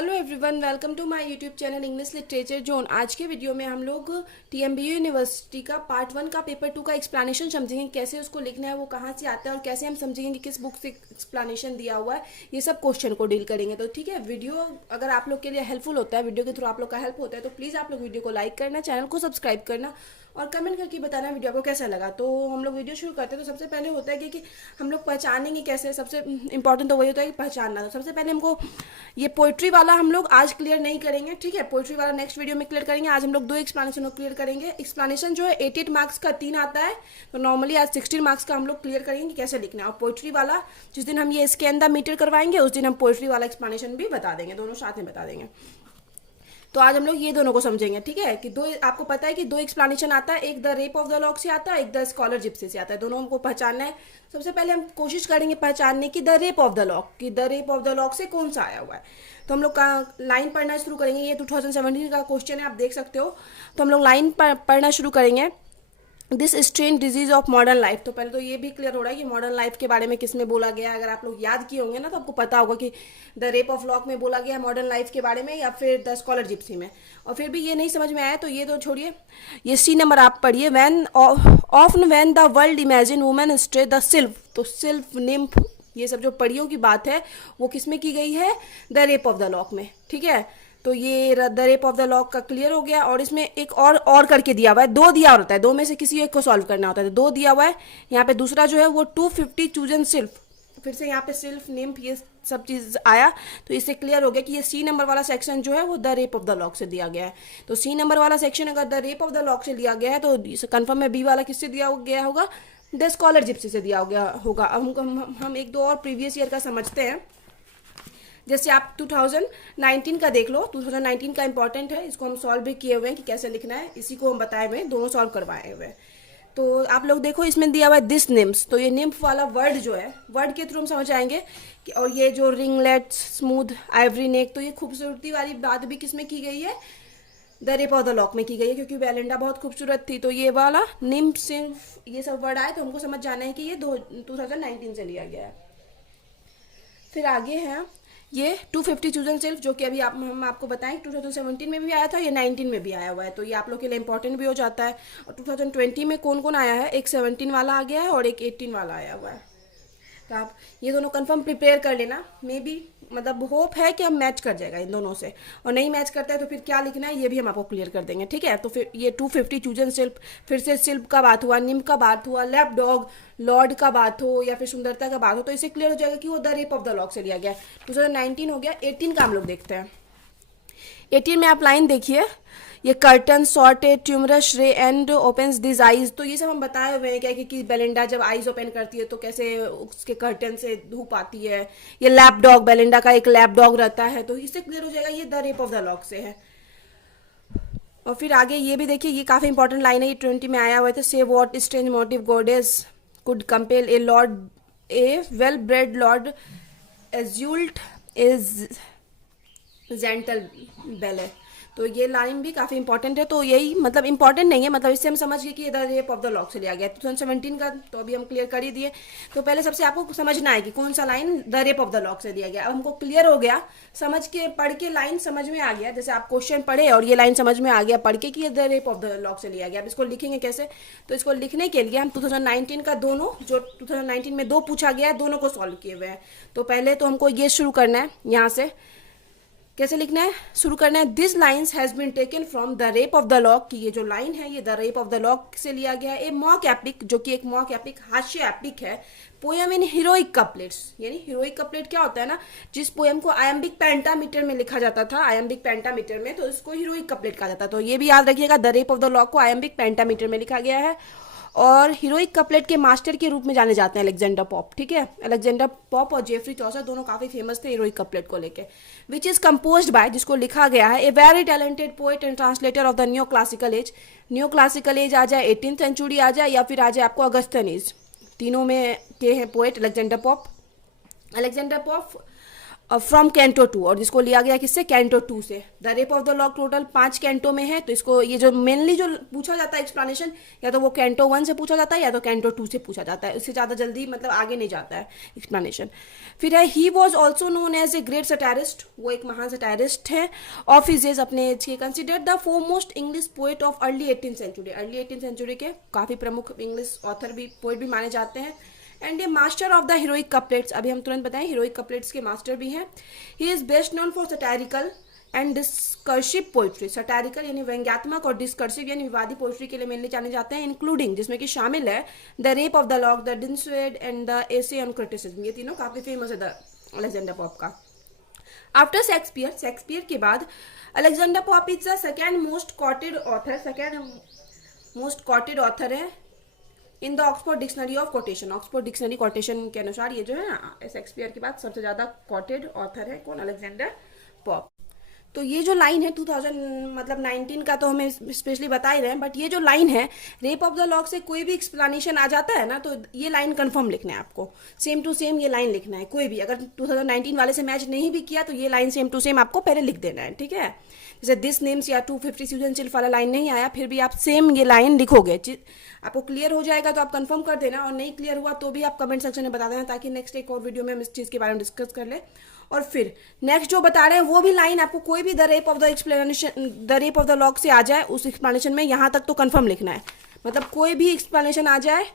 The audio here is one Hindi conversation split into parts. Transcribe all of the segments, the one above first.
Hello everyone, welcome to my YouTube channel English literature zone. आज के वीडियो में हम लोग टीएमबीयू यूनिवर्सिटी का पार्ट 1 का पेपर 2 का एक्सप्लेनेशन समझेंगे। कैसे उसको लिखना है, वो कहाँ से आता है और कैसे हम समझेंगे कि किस बुक से एक्सप्लेनेशन दिया हुआ है। ये सब क्वेश्चन को डील करेंगे। तो ठीक है, वीडियो अगर आप लोग के लिए हेल्पफुल होता है, वीडियो के थ्रू आप लोग का हेल्प होता है, तो प्लीज़ आप लोग वीडियो को लाइक करना, चैनल को सब्सक्राइब करना और कमेंट करके बताना वीडियो आपको कैसा लगा। तो हम लोग वीडियो शुरू करते हैं। तो सबसे पहले होता है कि हम लोग पहचानेंगे कैसे। सबसे इंपॉर्टेंट तो वही होता है कि पहचानना। तो सबसे पहले हमको ये पोइट्री वाला हम लोग आज क्लियर नहीं करेंगे, ठीक है। पोइट्री वाला नेक्स्ट वीडियो में क्लियर करेंगे। आज हम लोग 2 एक्सप्लेनेशन क्लियर करेंगे। एक्सप्लेनेशन जो है 88 मार्क्स का 3 आता है, तो नॉर्मली आज 16 मार्क्स का हम लोग क्लियर करेंगे कि कैसे लिखना है। और पोइट्री वाला जिस दिन हम ये स्कैन द मीटर करवाएंगे उस दिन हम पोइट्री वाला एक्सप्लेनेशन भी बता देंगे, दोनों साथ में बता देंगे। तो आज हम लोग ये दोनों को समझेंगे, ठीक है। कि दो, आपको पता है कि 2 एक्सप्लेनेशन आता है, एक the rape of the lock से आता है, एक द स्कॉलर जिप्सी से आता है। दोनों हमको पहचानना है। सबसे पहले हम कोशिश करेंगे पहचानने की the rape of the lock, कि the rape of the lock से कौन सा आया हुआ है। तो हम लोग का लाइन पढ़ना शुरू करेंगे। ये 2017 का क्वेश्चन है, आप देख सकते हो। तो हम लोग लाइन पढ़ना शुरू करेंगे। This strange disease of modern life. तो पहले तो ये भी क्लियर हो रहा है कि मॉडर्न लाइफ के बारे में किसमें बोला गया है। अगर आप लोग याद किए होंगे ना तो आपको पता होगा कि द रेप ऑफ लॉक में बोला गया है मॉडर्न लाइफ के बारे में, या फिर द स्कॉलर जिप्सी में। और फिर भी ये नहीं समझ में आया तो ये तो छोड़िए। ये सी नंबर आप पढ़िए। When often when the world imagine women stray the sylph. तो सिल्फ निम्फ ये सब जो परियों की बात है वो किस में की गई है, the rape of the lock में, ठीक है। तो ये the rape of the lock का क्लियर हो गया। और इसमें एक और करके दिया हुआ है, 2 दिया होता है, 2 में से किसी एक को सॉल्व करना होता है, तो 2 दिया हुआ है। यहाँ पे दूसरा जो है वो 250 चूजन सिल्फ, फिर से यहाँ पे सिल्फ निम्फ ये सब चीज़ आया। तो इससे क्लियर हो गया कि ये सी नंबर वाला सेक्शन जो है वो the rape of the lock से दिया गया है। तो सी नंबर वाला सेक्शन अगर the rape of the lock से लिया गया है तो कन्फर्म है बी वाला किससे दिया गया होगा, द स्कॉलर जिप्सी से दिया गया होगा। अब हम एक दो और प्रीवियस ईयर का समझते हैं। जैसे आप 2019 का देख लो, 2019 का इंपॉर्टेंट है, इसको हम सॉल्व भी किए हुए हैं कि कैसे लिखना है, इसी को हम बताए हुए हैं, दोनों सॉल्व करवाए हुए हैं। तो आप लोग देखो इसमें दिया हुआ है दिस निम्स। तो ये निम्फ वाला वर्ड जो है, वर्ड के थ्रू हम समझ आएंगे कि, और ये जो रिंगलेट्स स्मूथ आइवरी नेक, तो ये खूबसूरती वाली बात भी किसमें की गई है, the rape of the lock में की गई है, क्योंकि बेलिंडा बहुत खूबसूरत थी। तो ये वाला निम्फ सिर्फ ये सब वर्ड आए तो हमको समझ जाना है कि ये 2019 से लिया गया है। फिर आगे है ये 250 चूजन सेल्फ, जो कि अभी हम आपको बताएं 2017 में भी आया था, ये 19 में भी आया हुआ है। तो ये आप लोग के लिए इंपॉर्टेंट भी हो जाता है। और 2020 में कौन कौन आया है, एक 17 वाला आ गया है और एक 18 वाला आया हुआ है। तो आप ये दोनों कंफर्म प्रिपेयर कर लेना। मे बी मतलब होप है कि हम मैच कर जाएगा इन दोनों से, और नहीं मैच करता है तो फिर क्या लिखना है ये भी हम आपको क्लियर कर देंगे, ठीक है। तो फिर ये 250 चूजन सिल्प, फिर से सिल्प का बात हुआ, निम्फ का बात हुआ, लेफ्ट डॉग लॉर्ड का बात हो या फिर सुंदरता का बात हो, तो इससे क्लियर हो जाएगा कि वो the rape of the lock से लिया गया। 2019 हो गया। 18 का हम लोग देखते हैं। 18 में आप लाइन देखिए, ये कर्टन सॉर्ट ट्यूमरस रे एंड ओपन्स दिस आईज। तो ये सब हम बताए हुए हैं क्या कि बेलिंडा जब आईज ओपन करती है तो कैसे उसके कर्टन से धूप आती है। ये लैप डॉग, बेलिंडा का एक लैप डॉग रहता है, तो इससे क्लियर हो जाएगा ये the rape of the lock से है। और फिर आगे ये भी देखिए, ये काफ़ी इंपॉर्टेंट लाइन है, ये 20 में आया हुआ था। Say what strange motive goddess could compel a lord, a well bred lord assault is gentle belle. तो ये लाइन भी काफ़ी इंपॉर्टेंट है। तो यही मतलब इंपॉर्टेंट नहीं है, मतलब इससे हम समझ गए कि the rape of the lock से लिया गया 2017 का। तो अभी हम क्लियर कर ही दिए। तो पहले सबसे आपको समझना है कि कौन सा line the rape of the lock से दिया गया। अब हमको क्लियर हो गया, समझ के पढ़ के लाइन समझ में आ गया। जैसे आप क्वेश्चन पढ़े और ये लाइन समझ में आ गया पढ़ के कि ये the rape of the lock से लिया गया। अब इसको लिखेंगे कैसे, तो इसको लिखने के लिए हम 2019 का दोनों, जो 2019 में 2 पूछा गया है, दोनों को सॉल्व किए हुए हैं। तो पहले तो हमको ये शुरू करना है, यहाँ से कैसे लिखना है, शुरू करना है। This lines has been taken from the rape of the lock, कि ये जो लाइन है ये the rape of the lock से लिया गया है। ए मॉक एपिक, जो कि एक मॉक एपिक हास्य एपिक है। पोएम इन हीरोइक कपलेट्स, यानी हीरोइक कपलेट क्या होता है ना, जिस पोएम को आयम्बिक पेंटामीटर में लिखा जाता था, आयम्बिक पेंटामीटर में, तो इसको हीरोइक कपलेट कहा जाता है। तो ये भी याद रखिएगा, the rape of the lock को आयम्बिक पेंटामीटर में लिखा गया है। और हीरोइक कपलेट के मास्टर के रूप में जाने जाते हैं अलेक्जेंडर पॉप, ठीक है। अलेक्जेंडर पॉप और जेफरी चौसर दोनों काफ़ी फेमस थे हीरोइक कपलेट को लेके। विच इज़ कंपोज्ड बाय, जिसको लिखा गया है, a very talented poet and translator of the new classical age. New classical age आ जाए, 18th सेंचुरी आ जाए, या फिर आ जाए आपको अगस्टन एज, तीनों में के हैं poet Alexander Pope. Alexander Pope from canto 2, और जिसको लिया गया किससे, कैंटो 2 से। The rape of the lock total 5 canto में है, तो इसको ये जो मेनली जो पूछा जाता है एक्सप्लेनेशन, या तो वो कैंटो 1 से पूछा जाता है या तो कैंटो 2 से पूछा जाता है, उससे ज़्यादा जल्दी मतलब आगे नहीं जाता है एक्सप्लेनेशन। फिर है he was also known as a great satirist, वो एक महान सटायरिस्ट है ऑफ हिज एज, अपने एज के, considered the foremost English poet of early 18th century, early 18th century के काफ़ी प्रमुख इंग्लिश ऑथर भी, पोएट भी माने जाते हैं। And A master of the heroic couplets, अभी हम तुरंत बताएं हीरोइक कपलेट्स के मास्टर भी हैं। He is best known for satirical and discursive poetry, satirical यानी व्यंग्यात्मक और डिस्कर्सिव यानी विवादी पोइट्री के लिए मेनली जाने जाते हैं, इंक्लूडिंग जिसमें कि शामिल है the rape of the lock, the Dunciad and the essay on criticism, ये तीनों काफी फेमस है द अलेक्जेंडर पॉप का। आफ्टर शेक्सपियर, शेक्सपियर के बाद Alexander Pope is the second most quoted author, second most quoted author है in the Oxford dictionary of quotation, Oxford dictionary quotation के अनुसार ये जो है ना शेक्सपियर के बाद सबसे ज्यादा कॉटेड ऑथर है कौन, अलेक्जेंडर पॉप। तो ये जो लाइन है 2000 मतलब 19 का तो हमें स्पेशली बता ही रहे हैं, बट ये जो लाइन है रेप ऑफ द लॉक से कोई भी एक्सप्लेनेशन आ जाता है ना, तो ये लाइन कंफर्म लिखना है आपको, सेम टू सेम ये लाइन लिखना है। कोई भी अगर 2019 वाले से मैच नहीं भी किया तो ये लाइन सेम टू सेम आपको पहले लिख देना है, ठीक है। जैसे दिस नेम्स या 250 सीजन चिल्फ वाला लाइन नहीं आया, फिर भी आप सेम ये लाइन लिखोगे, आपको क्लियर हो जाएगा तो आप कंफर्म कर देना, और नहीं क्लियर हुआ तो भी आप कमेंट सेक्शन में बता देना, ताकि नेक्स्ट एक और वीडियो में हम इस चीज़ के बारे में डिस्कस कर ले। और फिर नेक्स्ट जो बता रहे हैं वो भी लाइन आपको कोई भी the rape of the explanation, the rape of the lock से आ जाए उस एक्सप्लेनेशन में, यहाँ तक तो कंफर्म लिखना है, मतलब कोई भी एक्सप्लेनेशन आ जाए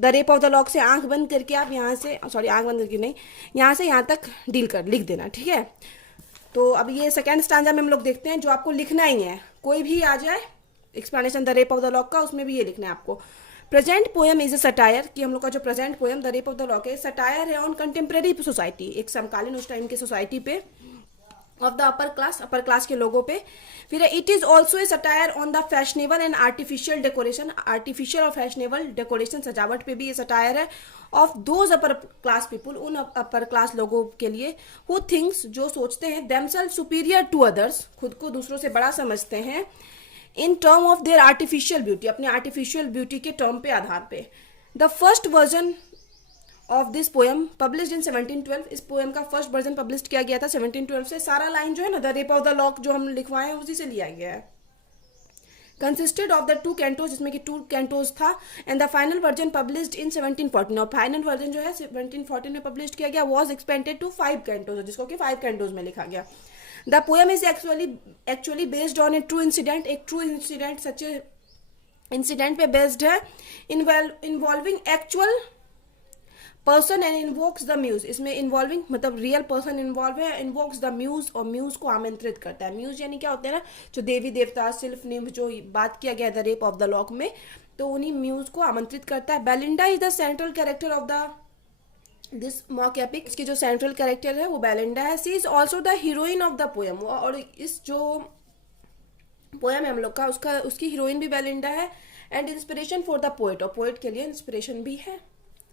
the rape of the lock से, आंख बंद करके आप यहाँ से, सॉरी आंख बंद करके नहीं, यहाँ से यहाँ तक डील कर लिख देना, ठीक है। तो अब ये सेकेंड स्टांजा में हम लोग देखते हैं जो आपको लिखना ही है, कोई भी आ जाए explanation the rape of the lock का, उसमें भी ये लिखना है आपको। Present poem is a satire, कि हम लोग का जो present poem the rape of the lock है, सटायर है ऑन कंटेम्प्रेरी सोसाइटी, एक समकालीन उस टाइम की सोसाइटी पे, ऑफ द अपर क्लास के लोगों पे। फिर it is also a satire on the fashionable and artificial decoration, artificial और फैशनेबल डेकोरेशन सजावट पे भी ये सटायर है, of those upper class people, उन अपर क्लास लोगों के लिए, हु थिंक्स जो सोचते हैं, देमसेल्फ सुपीरियर टू अदर्स, खुद को दूसरों से बड़ा समझते हैं, in term of their artificial beauty, अपने आर्टिफिशियल ब्यूटी के टर्म पे आधार पे। The first version of this poem published in 1712, इस पोएम का फर्स्ट वर्जन पब्लिश किया गया था 1712 से। सारा लाइन जो है ना the rape of the lock जो हम लिखवाए हैं उसी से लिया गया है। कंसिस्टेड ऑफ द 2 कैंटोज, जिसमें कि 2 कैंटोज था, and the final version published in 1714, और फाइनल वर्जन जो है 1714 में पब्लिश किया गया, वॉज एक्सपेंडेड टू 5 कैंटोज, जिसको कि 5 कैंटोज में लिखा गया। The poem is actually based on a true incident, एक ट्रू इंसिडेंट, सच्चे इंसिडेंट पे बेस्ड है, involving actual person and invokes the muse, इसमें इन्वॉल्विंग मतलब रियल पर्सन इन्वॉल्व है, इन्वोक्स द म्यूज, और म्यूज को आमंत्रित करता है। म्यूज यानी क्या होते हैं ना, जो देवी देवता सिल्फ निम्फ जो बात किया गया the rape of the lock में, तो उन्हीं म्यूज को आमंत्रित करता है। Belinda is the central character of the this mock epic, इसकी जो सेंट्रल कैरेक्टर है वो बेलिंडा है। She is also the heroine of the poem, और इस जो पोएम है हम लोग का उसकी हीरोइन भी बेलिंडा है, and inspiration for the poet, और पोएट के लिए इंस्पिरेशन भी है।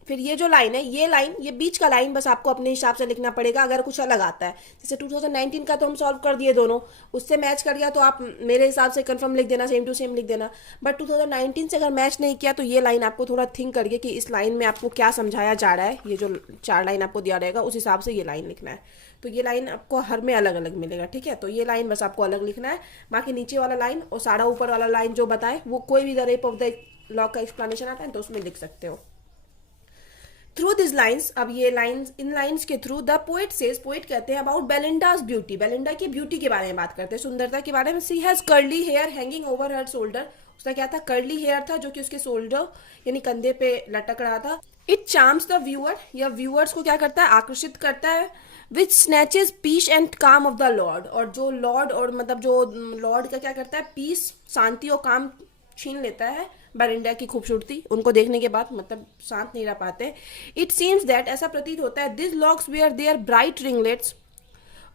फिर ये जो लाइन है, ये बीच का लाइन बस आपको अपने हिसाब से लिखना पड़ेगा, अगर कुछ अलग आता है। जैसे 2019 का तो हम सॉल्व कर दिए दोनों, उससे मैच कर गया तो आप मेरे हिसाब से कंफर्म लिख देना, सेम टू सेम लिख देना। बट 2019 से अगर मैच नहीं किया तो ये लाइन आपको थोड़ा थिंक करिए कि इस लाइन में आपको क्या समझाया जा रहा है, ये जो 4 लाइन आपको दिया रहेगा उस हिसाब से ये लाइन लिखना है। तो ये लाइन आपको हर में अलग अलग मिलेगा, ठीक है। तो ये लाइन बस आपको अलग लिखना है, बाकी नीचे वाला लाइन और सारा ऊपर वाला लाइन जो बताए वो कोई भी the rape of the lock का एक्सप्लेनेशन आता है तो उसमें लिख सकते हो। थ्रू दिस लाइन्स, अब ये लाइन्स, इन लाइन्स के through the poet says, poet कहते हैं अबाउट बेलिंडाज ब्यूटी, बेलिंडा की ब्यूटी के बारे में बात करते हैं, सुंदरता के बारे में। She has curly hair hanging over her shoulder, उसका क्या था, कर्ली हेयर था जो कि उसके शोल्डर यानी कंधे पे लटक रहा था। इट चार्म्स द व्यूअर, या व्यूअर्स को क्या करता है, आकर्षित करता है। विच स्नैचेस पीस एंड काम ऑफ द लॉर्ड, और जो लॉर्ड और मतलब जो लॉर्ड का क्या करता है, पीस शांति और काम छीन लेता है बेलिंडा की खूबसूरती, उनको देखने के बाद मतलब शांत नहीं रह पाते। इट सीम्स दैट, ऐसा प्रतीत होता है, this locks where their bright ringlets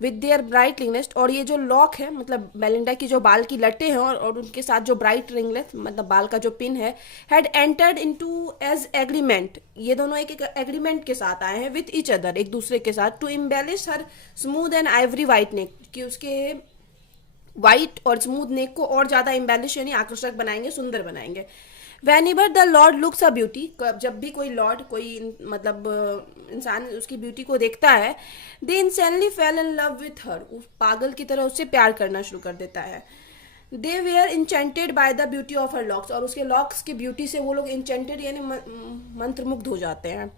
with their bright ringlets, और ये जो लॉक है मतलब बेलिंडा की जो बाल की लट्टे हैं और उनके साथ जो ब्राइट रिंगलेट्स मतलब बाल का जो पिन है, had entered into as agreement, ये दोनों एक एग्रीमेंट के साथ आए हैं विद ईच अदर, एक दूसरे के साथ, to embellish her smooth and ivory white neck, कि उसके वाइट और स्मूथ नेक को और ज्यादा इम्बेलिश यानी आकर्षक बनाएंगे, सुंदर बनाएंगे। Van ever the Lord looks a beauty, जब भी कोई लॉर्ड, कोई मतलब इंसान उसकी ब्यूटी को देखता है, they insanely fell in love with her, उस पागल की तरह उससे प्यार करना शुरू कर देता है। They were enchanted by the beauty of her locks, और उसके लॉक्स की ब्यूटी से वो लोग इंचेंटेड यानी मंत्रमुग्ध हो जाते हैं।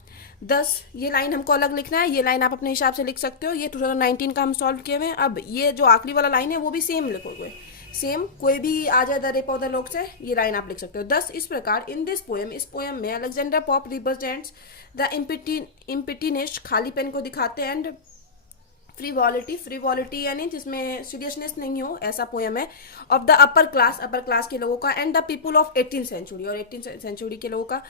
10 ये लाइन हमको अलग लिखना है, ये लाइन आप अपने हिसाब से लिख सकते हो। ये 2019 का हम सॉल्व किए हुए हैं। अब ये जो आखिरी वाला लाइन है वो भी सेम लिखोगे, सेम कोई भी आ जाए the rape of the lock से ये लाइन आप लिख सकते हो। 10 इस प्रकार इन दिस पोएम, इस पोएम में अलेक्जेंडर पॉप रिप्रेजेंट्स द इम्पिटीनेस, खालीपन को दिखाते हैं, एंड फ्रीवॉलिटी, फ्रीवॉलिटी यानी जिसमें सीरियसनेस नहीं हो, ऐसा पोएम है। ऑफ द अपर क्लास के लोगों का, and the people of 18th century, और 18th सेंचुरी के लोगों का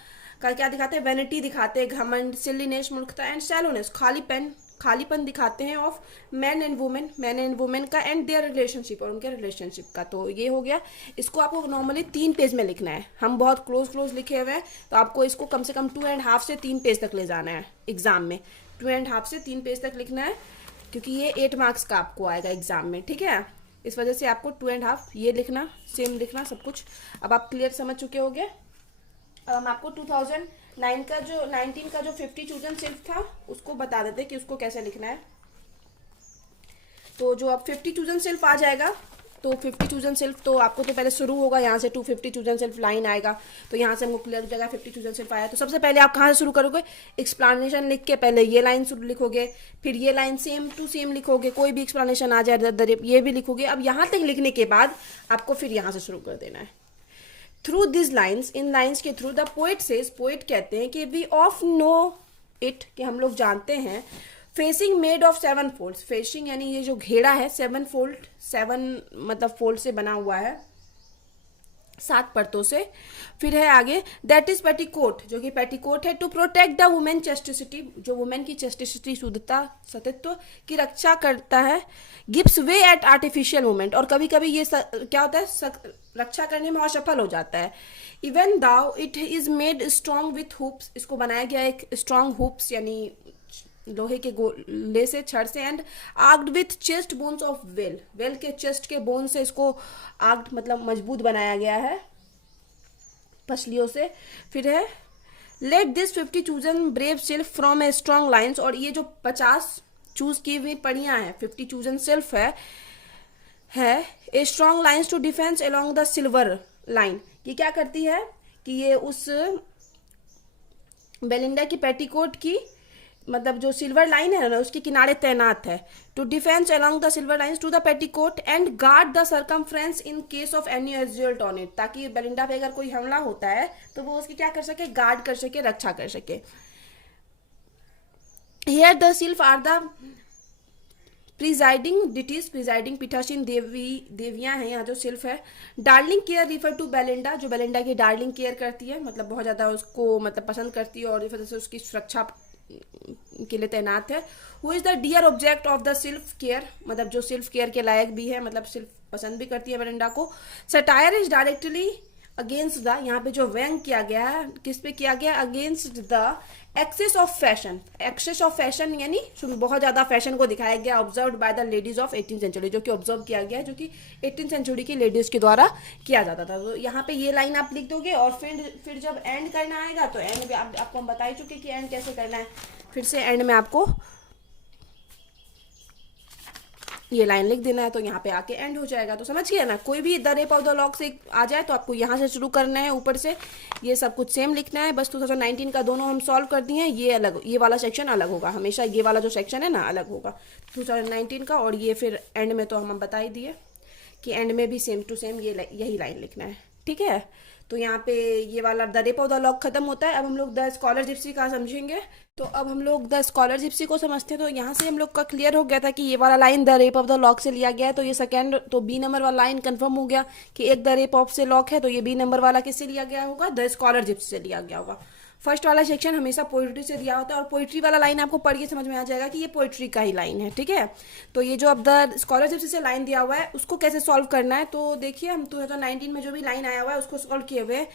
क्या दिखाते हैं, वेनिटी दिखाते हैं, घमंड, सिलीनेस, मूर्खता, एंड सैलोनेस, खालीपन दिखाते हैं, ऑफ मैन एंड वुमेन का, एंड देयर रिलेशनशिप, और उनके रिलेशनशिप का। तो ये हो गया। इसको आपको नॉर्मली 3 पेज में लिखना है, हम बहुत क्लोज लिखे हुए हैं, तो आपको इसको कम से कम 2.5 से 3 पेज तक ले जाना है एग्जाम में। 2.5 से 3 पेज तक लिखना है, क्योंकि ये 8 मार्क्स का आपको आएगा एग्जाम में, ठीक है। इस वजह से आपको 2.5 ये लिखना, सेम लिखना सब कुछ। अब आप क्लियर समझ चुके होंगे। अब हम आपको 2019 का जो 50 चूजन सिल्फ था उसको बता देते कि उसको कैसे लिखना है। तो जो अब 50 चूजन सिल्फ आ जाएगा, तो 50 चूजन सिल्फ तो आपको तो पहले शुरू होगा यहाँ से, 250 चूजन सिल्फ लाइन आएगा, तो यहाँ से हमको क्लियर हो जाएगा 50 चूजन सिल्फ आया। तो सबसे पहले आप कहाँ से शुरू करोगे, एक्सप्लेनेशन लिख के पहले ये लाइन लिखोगे, फिर ये लाइन सेम टू सेम लिखोगे, कोई भी एक्सप्लेनेशन आ जाए ये भी लिखोगे। अब यहाँ तक लिखने के बाद आपको फिर यहाँ से शुरू कर देना है। थ्रू दिस लाइन्स, इन लाइन्स के through the poet says, poet कहते हैं कि वी ऑफ नो इट, कि हम लोग जानते हैं, facing made of 7 folds, facing यानी ये जो घेरा है 7 मतलब फोल्ड से बना हुआ है, 7 परतों से। फिर है आगे, दैट इज पेटीकोट, जो कि पेटीकोट है, टू प्रोटेक्ट द वुमेन चेस्टिसिटी, जो वुमेन की चेस्टिसिटी, शुद्धता, सतित्व की रक्षा करता है। Gives way at artificial movement, और कभी कभी ये क्या होता है, रक्षा करने में असफल हो जाता है। Even though it is made strong with hoops, इसको बनाया गया एक स्ट्रॉन्ग हुप्स यानी लोहे के गोले से, छड़ से, and arched with chest bones of whale, whale के चेस्ट के बोन से इसको आर्क्ड मतलब मजबूत बनाया गया है, पसलियों से। फिर है, let this 50 chosen brave sylph from a strong lines, और ये जो 50 चूज की हुई पढ़ियां हैं, 50 चूजन सिल्फ है a strong lines to defence along the silver line. ये क्या करती है कि ये उस बेलिंडा की पेटीकोट की मतलब जो सिल्वर लाइन है ना उसके किनारे तैनात है। To defence along the silver lines to the petticoat and guard the circumference in case of any assault on it, ताकि बेलिंडा पे अगर कोई हमला होता है तो वो उसकी क्या कर सके, गार्ड कर सके, रक्षा कर सके। Here the sylph are the presiding deities, presiding पीठासीन देवियां हैं यहाँ जो सिल्फ है। Darling care refer to Belinda, जो बेलिंडा की डार्लिंग केयर करती है, मतलब बहुत ज़्यादा उसको मतलब पसंद करती है और इस वजह से उसकी सुरक्षा के लिए तैनात है। Who is the dear object of the sylph care, मतलब जो सिल्फ केयर के लायक भी है, मतलब सिल्फ पसंद भी करती है बेलिंडा को। Satire is directly against the, यहाँ पे जो व्यंग किया गया है किस पे किया गया, against the excess of fashion. Excess of fashion यानी बहुत ज़्यादा फैशन को दिखाया गया, observe by the ladies of 18th century, जो कि ऑब्जर्व किया गया है, जो कि 18th सेंचुरी की लेडीज के द्वारा किया जाता था। तो यहाँ पे ये लाइन आप लिख दोगे और फिर जब एंड करना आएगा तो एंड में आपको हम बता ही चुके कि एंड कैसे करना है। फिर से एंड में आपको ये लाइन लिख देना है, तो यहाँ पे आके एंड हो जाएगा। तो समझ गया ना, कोई भी the rape of the lock से आ जाए तो आपको यहाँ से शुरू करना है, ऊपर से ये सब कुछ सेम लिखना है। बस 2019 का दोनों हम सॉल्व कर दिए हैं, ये अलग, ये वाला सेक्शन अलग होगा, हमेशा ये वाला जो सेक्शन है ना अलग होगा 2019 का। और ये फिर एंड में तो हम बता ही दिए कि एंड में भी सेम टू सेम यही लाइन लिखना है, ठीक है। तो यहाँ पे ये वाला the rape of the lock खत्म होता है। अब हम लोग द स्कॉलर जिप्सी का समझेंगे। तो अब हम लोग द स्कॉलर जिप्सी को समझते हैं। तो यहाँ से हम लोग का क्लियर हो गया था कि ये वाला line the rape of the lock से लिया गया है। तो ये सेकंड, तो बी नंबर वाला लाइन कंफर्म हो गया कि एक द रेप ऑफ से लॉक है, तो ये बी नंबर वाला किससे लिया गया होगा, द स्कॉलर जिप्सी से लिया गया होगा। फर्स्ट वाला सेक्शन हमेशा पोइट्री से दिया होता है, और पोइट्री वाला लाइन आपको पढ़ के समझ में आ जाएगा कि ये पोइट्री का ही लाइन है, ठीक है। तो ये जो अब द स्कॉलर जिप्सी से लाइन दिया हुआ है उसको कैसे सॉल्व करना है, तो देखिए हम 2019 में जो भी लाइन आया हुआ है उसको सॉल्व किए हुए।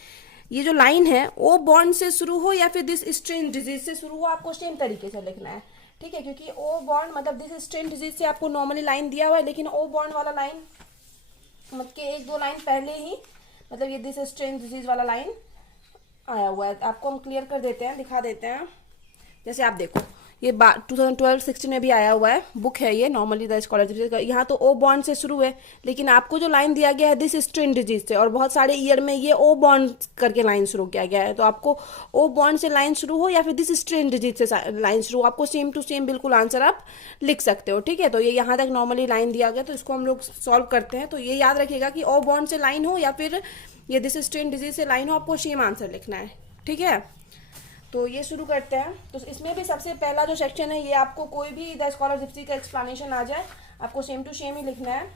ये जो लाइन है ओ बॉन्ड से शुरू हो या फिर दिस स्ट्रेन डिजीज से शुरू हो, आपको सेम तरीके से लिखना है, ठीक है। क्योंकि ओ बॉन्ड मतलब दिस स्ट्रेन डिजीज से आपको नॉर्मली लाइन दिया हुआ है, लेकिन ओ बॉन्ड वाला लाइन मतलब कि 1-2 लाइन पहले ही, मतलब ये दिस स्ट्रेन डिजीज वाला लाइन आया हुआ है, आपको हम क्लियर कर देते हैं, दिखा देते हैं। जैसे आप देखो, ये 2012-16 में भी आया हुआ है, बुक है ये, नॉर्मली द स्कॉलर। यहाँ तो ओ बॉन्ड से शुरू है, लेकिन आपको जो लाइन दिया गया है दिस स्ट्रेन डिजीज से, और बहुत सारे ईयर में ये ओ बॉन्ड करके लाइन शुरू किया गया है। तो आपको ओ बॉन्ड से लाइन शुरू हो या फिर दिस स्ट्रेन डिजीज से लाइन शुरू हो, आपको सेम टू सेम बिल्कुल आंसर आप लिख सकते हो। ठीक है, तो ये यहाँ तक नॉर्मली लाइन दिया गया, तो इसको हम लोग सॉल्व करते हैं। तो ये याद रखिएगा कि ओ बॉन्ड से लाइन हो या फिर ये दिस स्ट्रेन डिजीज से लाइन हो, आपको सेम आंसर लिखना है। ठीक है, तो ये शुरू करते हैं। तो इसमें भी सबसे पहला जो सेक्शन है, ये आपको कोई भी द स्कॉलर जिप्सी का एक्सप्लेनेशन आ जाए, आपको सेम टू सेम ही लिखना है।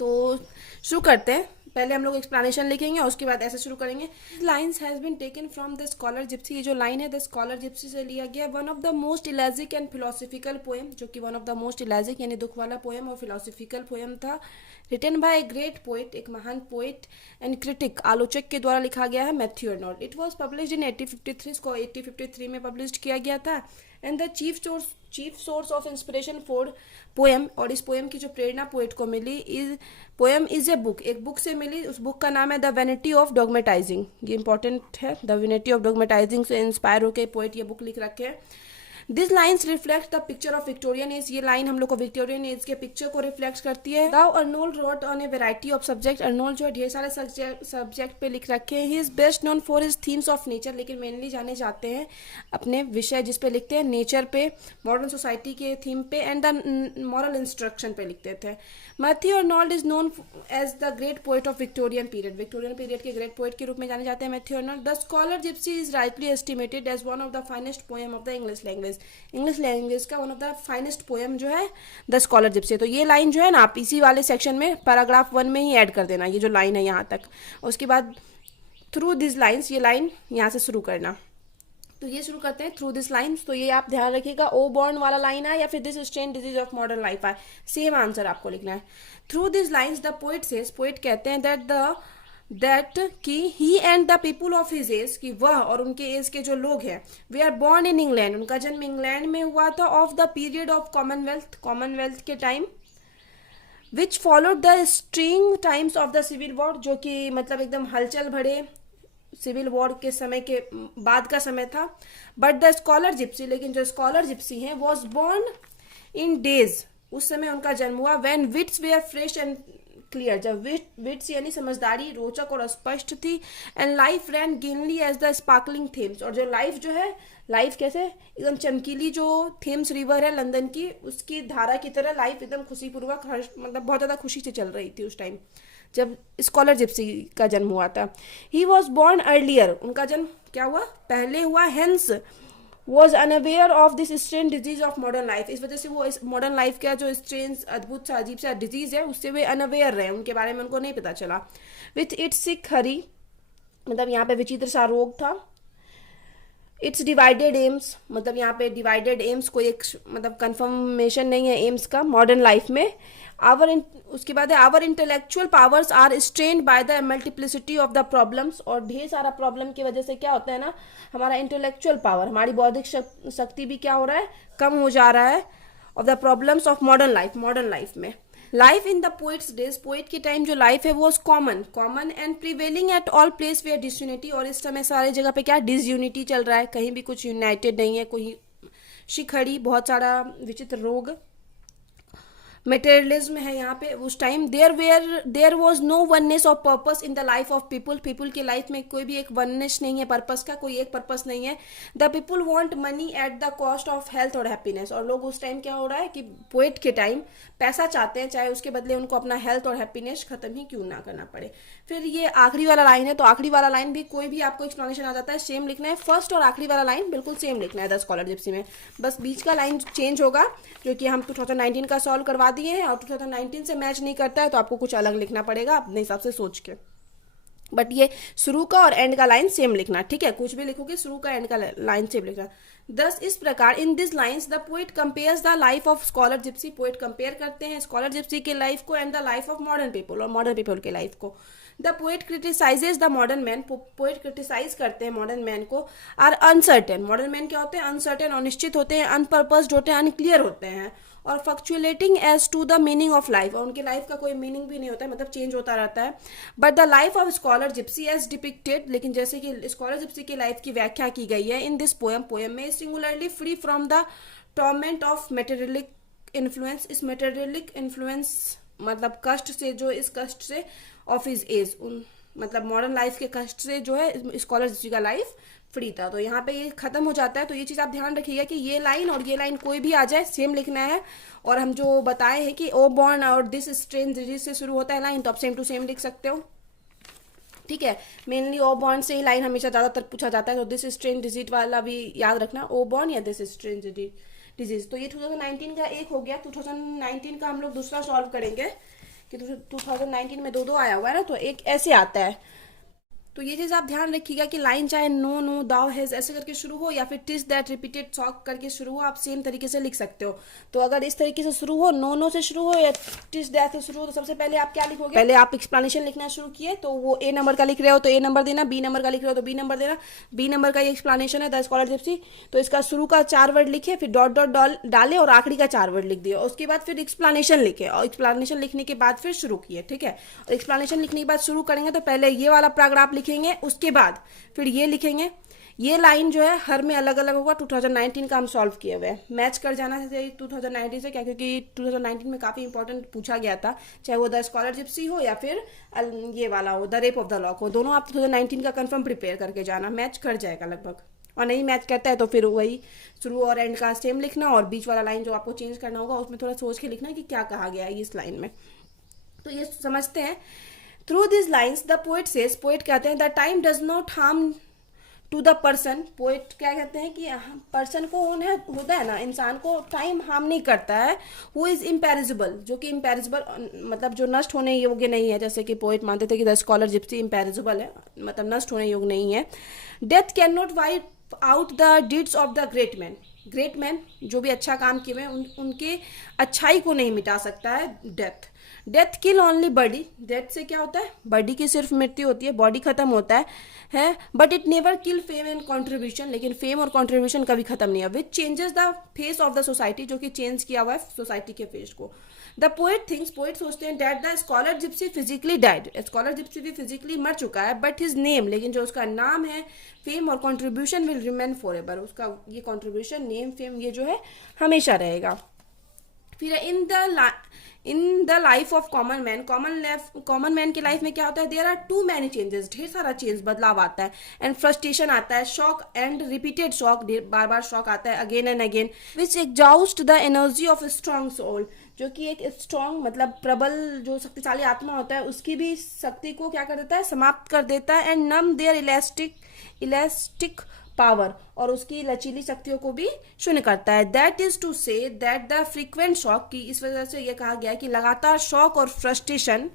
तो शुरू करते हैं। पहले हम लोग एक्सप्लेनेशन लिखेंगे और उसके बाद ऐसे शुरू करेंगे। Lines has been taken from the scholar gypsy. ये जो लाइन है द स्कॉलर जिप्सी से लिया गया। One of the most elegiac and philosophical poem, जो कि one of the most elegiac यानी दुख वाला पोएम और फिलोसफिकल पोएम था। Written by a great poet, एक महान पोइट एंड क्रिटिक, आलोचक के द्वारा लिखा गया है, Matthew Arnold. It was publish in 1853, इसको 1853 में पब्लिश किया गया था। And the chief source of inspiration for poem, और इस पोएम की जो प्रेरणा पोएट को मिली, पोएम इज ए बुक, एक बुक से मिली। उस बुक का नाम है द वैनिटी ऑफ डॉगमेटाइजिंग। ये इंपॉर्टेंट है, द वैनिटी ऑफ डॉगमेटाइजिंग से इंस्पायर होकर पोएट ये बुक लिख रखे हैं। This lines reflect the picture of Victorian age. ये लाइन हम लोग को विक्टोरियन एज के पिक्चर को रिफ्लेक्ट करती है। Though Arnold wrote on a variety of subject. Arnold जो है ढेर सारे सब्जेक्ट पे लिख रखे हैं। He is best known for his themes of nature, लेकिन मेनली जाने जाते हैं अपने विषय जिस पे लिखते हैं, नेचर पे, मॉडर्न सोसाइटी के थीम पे एंड द मॉरल इंस्ट्रक्शन पे लिखते थे। Matthew Arnold is known as the great poet of Victorian period. Victorian period के ग्रेट पोएट के रूप में जाने जाते हैं Matthew Arnold. The scholar gypsy is rightly estimated as one of the finest poem of the English language. English language का one of the finest poem जो है द स्कॉलर जिप्सी। तो ये लाइन जो है ना, आप इसी वाले सेक्शन में पैराग्राफ 1 में ही ऐड कर देना, ये जो लाइन है यहाँ तक। उसके बाद थ्रू दिस लाइन्स, ये लाइन यहाँ से शुरू करना। तो ये शुरू करते हैं थ्रू दिस लाइन्स। तो ये आप ध्यान रखिएगा, ओ बॉर्न वाला लाइन है या फिर this strange disease of modern life है, सेम आंसर आपको लिखना है। Through this lines the poet says, poet कहते हैं दैट कि he and the people of his age, कि वह और उनके एज के जो लोग हैं, वे आर बॉर्न इन इंग्लैंड, उनका जन्म इंग्लैंड में हुआ था, of the period of Commonwealth के time, which followed the stirring times of the civil war, जो कि मतलब एकदम हलचल भरे सिविल वॉर के समय के बाद का समय था। बट द स्कॉलर जिप्सी, लेकिन जो स्कॉलर जिप्सी हैं, वॉज बॉर्न इन डेज, उस समय उनका जन्म हुआ, when wits were fresh and clear, जब विट्स यानी समझदारी रोचक और स्पष्ट थी, and life ran gaily as the sparkling Thames, और जो लाइफ जो है, लाइफ कैसे एकदम चमकीली, जो थेम्स रिवर है लंदन की, उसकी धारा की तरह लाइफ एकदम खुशीपूर्वक, मतलब बहुत ज़्यादा खुशी से चल रही थी उस टाइम जब स्कॉलर जिप्सी का जन्म हुआ था। ही वॉज बॉर्न अर्लियर, उनका जन्म क्या हुआ, पहले हुआ। Hence was unaware of this strange disease of modern life, इस वजह से वो इस मॉडर्न लाइफ का जो स्ट्रेन अद्भुत सा अजीब सा डिजीज है, उससे वे अनअवेयर रहे, उनके बारे में उनको नहीं पता चला। विथ इट्स सिक हरी, मतलब यहाँ पे विचित्र सा रोग था। इट्स डिवाइडेड एम्स, मतलब यहाँ पे डिवाइडेड एम्स कोई एक मतलब कंफर्मेशन नहीं है एम्स का मॉडर्न लाइफ में। उसके बाद है our intellectual powers are strained by the multiplicity of the problems, और ढेर सारा प्रॉब्लम की वजह से क्या होता है ना, हमारा इंटेलेक्चुअल पावर, हमारी बौद्धिक शक्ति भी क्या हो रहा है, कम हो जा रहा है, of the problems of modern life में। Life in the poet's days, poet के टाइम जो लाइफ है वो common and prevailing at all place where disunity, और इस समय सारी जगह पे क्या डिसयूनिटी चल रहा है, कहीं भी कुछ यूनाइटेड नहीं है, कोई शिखड़ी, बहुत सारा विचित्र रोग, मटेरियलिज्म है यहाँ पे उस time. There was no oneness of purpose in the life of people की लाइफ में कोई भी एक वननेस नहीं है, पर्पस का कोई एक पर्पस नहीं है। The people want money at the cost of health और हैप्पीनेस, और लोग उस टाइम क्या हो रहा है कि पोएट के टाइम पैसा चाहते हैं, चाहे उसके बदले उनको अपना हेल्थ और हैप्पीनेस खत्म ही क्यों ना करना पड़े। फिर ये आखिरी वाला लाइन है, तो आखिरी वाला लाइन भी कोई भी आपको एक्सप्लेनेशन आ जाता है, सेम लिखना है। फर्स्ट और आखिरी वाला लाइन बिल्कुल सेम लिखना है द स्कॉलर जिप्सी में, बस बीच का लाइन चेंज होगा, जो कि हम 2019 का सॉल्व करवा दिए हैं, और 2019 से मैच नहीं करता है तो आपको कुछ अलग लिखना पड़ेगा अपने हिसाब से सोच के। बट ये शुरू का और एंड का लाइन सेम लिखना, ठीक है, कुछ भी लिखोगे शुरू का एंड का लाइन सेम लिखना। दस इस प्रकार in this lines the poet compares the life of scholar gypsy, poet compare करते हैं स्कॉलर जिप्सी के लाइफ को and the life of modern people, और मॉडर्न पीपल के लाइफ को। The poet criticises the modern man, poet criticise करते हैं मॉडर्न मैन को। आर अनसर्टेन, मॉडर्न मैन क्या होते हैं, अनसर्टेन, अनिश्चित होते हैं, अनपर्पस्ड होते हैं, अनक्लियर होते हैं, और fluctuating as to the meaning of life, और उनके लाइफ का कोई मीनिंग भी नहीं होता है, मतलब चेंज होता रहता है। But the life of scholar gipsy as depicted, लेकिन जैसे कि स्कॉलर जिप्सी की लाइफ की व्याख्या की गई है इन दिस पोएम, पोएम में singularly free from the torment of materialistic influence. इस मेटेरियलिक इन्फ्लुएंस मतलब कष्ट से, जो इस कष्ट से ऑफ हिज एज, उन मतलब मॉडर्न लाइफ के कष्ट से जो है स्कॉलर जिप्सी का लाइफ फ्री था। तो यहाँ पे ये खत्म हो जाता है। तो ये चीज़ आप ध्यान रखिएगा कि ये लाइन और ये लाइन कोई भी आ जाए सेम लिखना है। और हम जो बताए हैं कि ओ बॉर्न और दिस स्ट्रेंज डिजीज से शुरू होता है लाइन, तो आप सेम टू सेम लिख सकते हो, ठीक है। मेनली ओ बॉर्न से ही लाइन हमेशा ज़्यादातर पूछा जाता है, तो दिस स्ट्रेंज डिजीज वाला भी याद रखना, ओ बॉर्न या दिस स्ट्रेंज डिजीज। तो ये 2019 का एक हो गया। 2019 का हम लोग दूसरा सॉल्व करेंगे कि 2019 में दो आया हुआ है ना, तो एक ऐसे आता है। तो ये चीज़ आप ध्यान रखिएगा कि लाइन चाहे नो नो दाव हैज ऐसे करके शुरू हो या फिर टिस दैट रिपीटेड सॉक करके शुरू हो, आप सेम तरीके से लिख सकते हो। तो अगर इस तरीके से शुरू हो, नो नो से शुरू हो या टिस दैट से शुरू हो, तो सबसे पहले आप क्या लिखोगे, पहले आप एक्सप्लेनेशन लिखना शुरू किए, तो वो ए नंबर का लिख रहे हो तो ए नंबर देना, बी नंबर का लिख रहे हो तो बी नंबर देना। बी नंबर का ये एक्सप्लेनेशन है द स्कॉलर जिप्सी, तो इसका शुरू का 4 वर्ड लिखे, फिर डॉट डॉट डाले और आखिरी का 4 वर्ड लिख दिए। उसके बाद फिर एक्सप्लेनेशन लिखे, और एक्सप्लेनेशन लिखने के बाद फिर शुरू किए, ठीक है। और एक्सप्लेनेशन लिखने के बाद शुरू करेंगे तो पहले ये वाला पैराग्राफ लिखेंगे, उसके बाद फिर ये लिखेंगे। ये लाइन जो है हर में अलग अलग होगा। 2019 का हम सॉल्व किए हुए हैं, मैच कर जाना चाहिए 2019 से, क्या, क्योंकि 2019 में काफ़ी इंपॉर्टेंट पूछा गया था, चाहे वो द स्कॉलर जिप्सी हो या फिर ये वाला हो the rape of the lock हो, दोनों आप 2019 का कंफर्म प्रिपेयर करके जाना, मैच कर जाएगा लगभग। और नहीं मैच करता है तो फिर वही शुरू और एंड का सेम लिखना, और बीच वाला लाइन जो आपको चेंज करना होगा उसमें थोड़ा सोच के लिखना कि क्या कहा गया है इस लाइन में। तो ये समझते हैं। Through this lines the poet says, poet कहते हैं the time does not harm to the person. Poet क्या कहते हैं कि पर्सन को होता है ना, इंसान को टाइम हार्म नहीं करता है। हु इज इम्पेरिजिबल, जो कि इम्पेरिजिबल मतलब जो नष्ट होने योग्य नहीं है, जैसे कि पोएट मानते थे कि द स्कॉलर जिप्सी इम्पेरिजिबल है, मतलब नष्ट होने योग्य नहीं है। Death can not wipe out the deeds of the great man, great man जो भी अच्छा काम किए हुए उनके अच्छाई को नहीं मिटा सकता है डेथ। डेथ किल ओनली बॉडी, डेथ से क्या होता है, बॉडी की सिर्फ मृत्यु होती है, बॉडी खत्म होता है। But it never kill fame and contribution, लेकिन फेम और कॉन्ट्रीब्यूशन कभी खत्म नहीं है। विच changes the face of the society, जो कि चेंज किया हुआ है सोसाइटी के फेस को। द पोएट थिंक्स, पोएट सोचते हैं that the scholar Gypsy physically died, scholar Gypsy भी फिजिकली मर चुका है, बट हिज नेम, लेकिन जो उसका नाम है, फेम और contribution will remain for ever, उसका ये कॉन्ट्रीब्यूशन, नेम, फेम ये जो है हमेशा रहेगा। फिर in the life of common man, common man की लाइफ में क्या होता है, there are too many changes, ढेर सारा चेंज, बदलाव आता है। एंड फ्रस्ट्रेशन आता है, शॉक एंड रिपीटेड शॉक, बार बार शॉक आता है, again and again. Which exhaust the energy of strong soul, जो कि एक स्ट्रॉन्ग मतलब प्रबल जो शक्तिशाली आत्मा होता है उसकी भी शक्ति को क्या कर देता है, समाप्त कर देता है। And numb their elastic power, और उसकी लचीली शक्तियों को भी शून्य करता है। That is to say that the frequent shock, की इस वजह से यह कहा गया है कि लगातार शॉक और frustration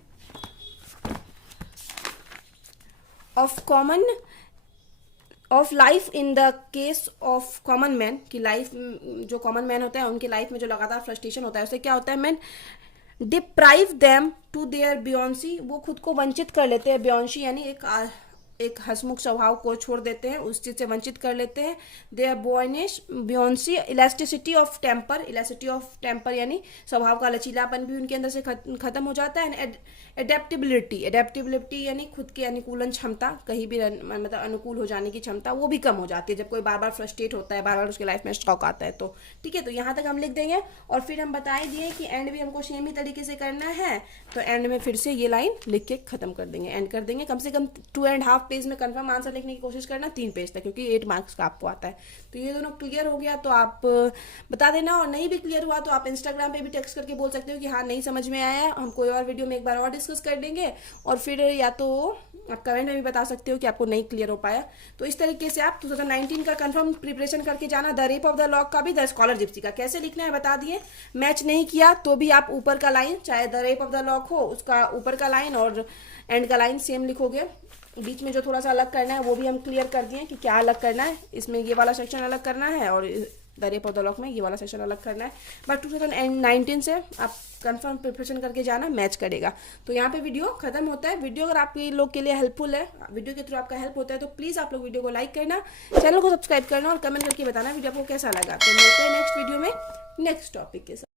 of life in the case of common man, की लाइफ जो कॉमन मैन होता है उनकी लाइफ में जो लगातार फ्रस्ट्रेशन होता है उससे क्या होता है, man deprive them to their buoyancy, वो खुद को वंचित कर लेते हैं। बियॉन्सी यानी एक हसमुख स्वभाव को छोड़ देते हैं, उस चीज से वंचित कर लेते हैं। Their buoyancy elasticity of temper, elasticity of temper यानी स्वभाव का लचीलापन भी उनके अंदर से खत्म हो जाता है। एंड एडेप्टेबिलिटी यानी खुद की अनुकूलन क्षमता, कहीं भी मतलब अनुकूल हो जाने की क्षमता वो भी कम हो जाती है जब कोई बार बार फ्रस्ट्रेट होता है, बार बार उसकी लाइफ में शॉक आता है। तो ठीक है, तो यहाँ तक हम लिख देंगे। और फिर हम बताए दिए कि एंड भी हमको सेम ही तरीके से करना है, तो एंड में फिर से ये लाइन लिख के खत्म कर देंगे, एंड कर देंगे। कम से कम 2.5 पेज में कंफर्म आंसर लिखने की कोशिश करना, 3 पेज तक, क्योंकि 8 मार्क्स का आपको आता है। तो ये दोनों क्लियर हो गया तो आप बता देना, और नहीं भी क्लियर हुआ तो आप इंस्टाग्राम पे भी टेक्स्ट करके बोल सकते हो कि हाँ नहीं समझ में आया, हम कोई और वीडियो में एक बार और डिस्कस कर लेंगे। और फिर या तो आप कमेंट में भी बता सकते हो कि आपको नहीं क्लियर हो पाया। तो इस तरीके से आप 2019 का कंफर्म प्रिपरेशन करके जाना। The rape of the lock का भी, द स्कॉलर जिप्सी का कैसे लिखना है बता दिए। मैच नहीं किया तो भी आप ऊपर का लाइन, चाहे the rape of the lock हो उसका ऊपर का लाइन और एंड का लाइन सेम लिखोगे। बीच में जो थोड़ा सा अलग करना है वो भी हम क्लियर कर दिए कि क्या अलग करना है, इसमें ये वाला सेक्शन अलग करना है और the rape of the lock में ये वाला सेक्शन अलग करना है। बट 2019 से आप कंफर्म प्रिपरेशन करके जाना, मैच करेगा। तो यहाँ पे वीडियो खत्म होता है। वीडियो अगर आप लोग के लिए हेल्पफुल है, वीडियो के थ्रू आपका हेल्प होता है, तो प्लीज़ आप लोग वीडियो को लाइक करना, चैनल को सब्सक्राइब करना और कमेंट करके बताना वीडियो आपको कैसा लगा। तो मिलते हैं नेक्स्ट वीडियो में नेक्स्ट टॉपिक के साथ।